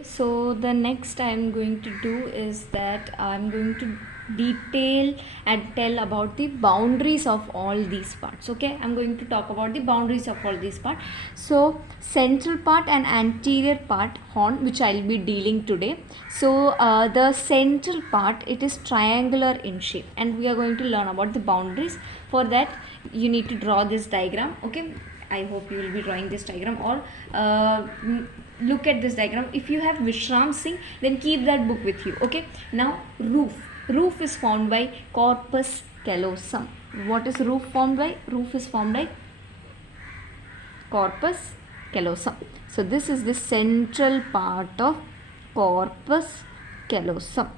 So the next I'm going to do is that I'm going to detail and tell about the boundaries of all these parts. Okay, I'm going to talk about the boundaries of all these parts. So central part and anterior part horn, which I'll be dealing today. So the central part, it is triangular in shape, and we are going to learn about the boundaries. For that you need to draw this diagram. Okay, I hope you will be drawing this diagram, or look at this diagram. If you have Vishram Singh, then keep that book with you. Okay, now roof is formed by corpus callosum. What is roof formed by? Roof is formed by corpus callosum. So this is the central part of corpus callosum.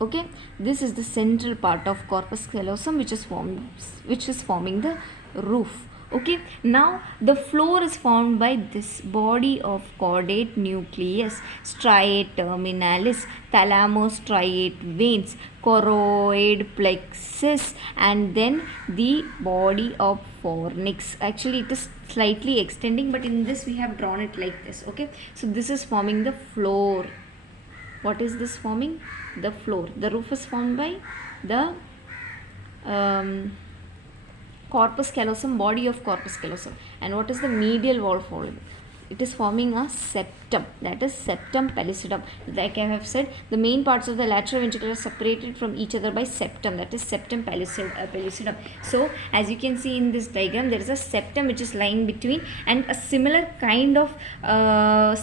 Okay, this is the central part of corpus callosum, which is forming the roof. Okay, now the floor is formed by this body of caudate nucleus, striate terminalis, thalamostriate veins, choroid plexus, and then the body of fornix. Actually it is slightly extending, but in this we have drawn it like this. Okay, so this is forming the floor. What is this forming? The floor. The roof is formed by the corpus callosum, body of corpus callosum. And what is the medial wall forming? It is forming a septum, that is septum pellucidum. Like I have said, the main parts of the lateral ventricle are separated from each other by septum, that is septum pellucidum. So as you can see in this diagram, there is a septum which is lying between, and a similar kind of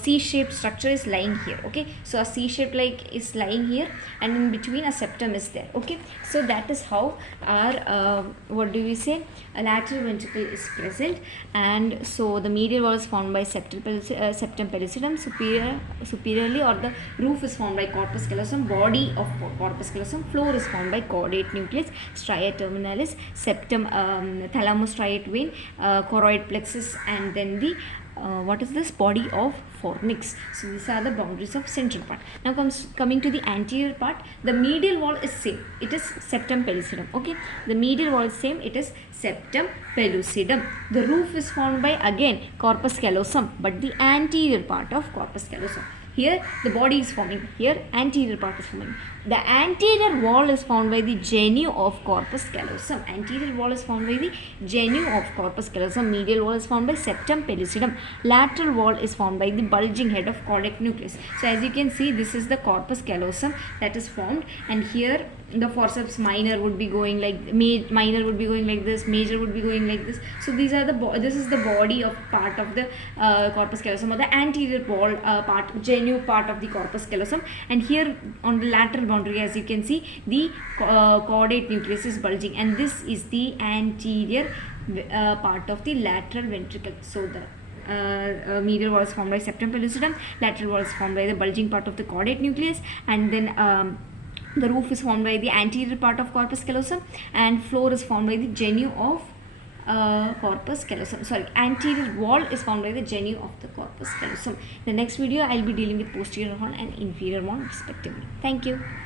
C-shaped structure is lying here. Okay, so a C-shaped like is lying here, and in between a septum is there. Okay, so that is how our what do we say, a lateral ventricle is present. And so the medial wall is formed by septum pellucidum superiorly, or the roof is formed by corpus callosum, body of corpus callosum. Floor is formed by caudate nucleus, striate terminalis, septum, thalamostriate vein, choroid plexus, and then the what is this, body of fornix. So these are the boundaries of central part. Now coming to the anterior part, the medial wall is same, it is septum pellucidum. Okay, the medial wall is same, it is septum pellucidum. The roof is formed by again corpus callosum, but the anterior part of corpus callosum. Here the body is forming, here anterior part is forming. The anterior wall is formed by the genu of corpus callosum. Anterior wall is formed by the genu of corpus callosum. Medial wall is formed by septum pellucidum. Lateral wall is formed by the bulging head of caudate nucleus. So as you can see, this is the corpus callosum that is formed, and here the forceps minor would be going like minor would be going like this, major would be going like this. So these are the this is the body of part of the corpus callosum, or the anterior wall part, genu part of the corpus callosum. And here on the lateral boundary, as you can see, the caudate nucleus is bulging, and this is the anterior part of the lateral ventricle. So the medial wall is formed by septum pellucidum, lateral wall is formed by the bulging part of the caudate nucleus, and then the roof is formed by the anterior part of corpus callosum, and floor is formed by the genu of corpus callosum. Sorry, anterior wall is formed by the genu of the corpus callosum. In the next video, I will be dealing with posterior horn and inferior horn respectively. Thank you.